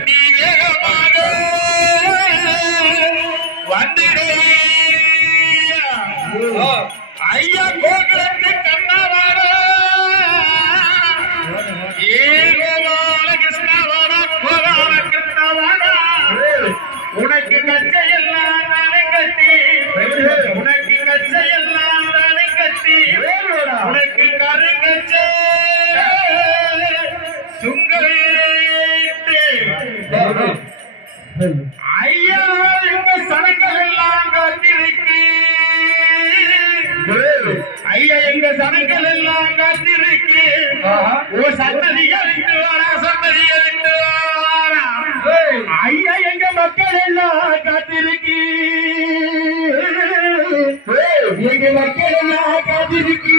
நீ வேகமாக வந்திடே ஐயா கோகுலத்து கண்ணாவார ஏகோபால கிருஷ்ணவார கோபால கிருஷ்ணவார உனக்கு கச்சையெல்லாம் நானே கட்டி உனக்கு கச்சையெல்லாம் நானே கட்டி உனக்கு கருங்கச்சை சுங்கவேட்டு ஐயா எங்க சனங்கள் எல்லாம் காத்திருக்கு ஐயா எங்க சனங்கள் எல்லாம் காத்திருக்கு ஓ சந்ததியா விட்டு வாரா சந்ததியா விட்டு வாரா ஐயா எங்க மக்கள் எல்லாம் காத்திருக்கு எங்க மக்கள் எல்லாம் காத்திருக்கு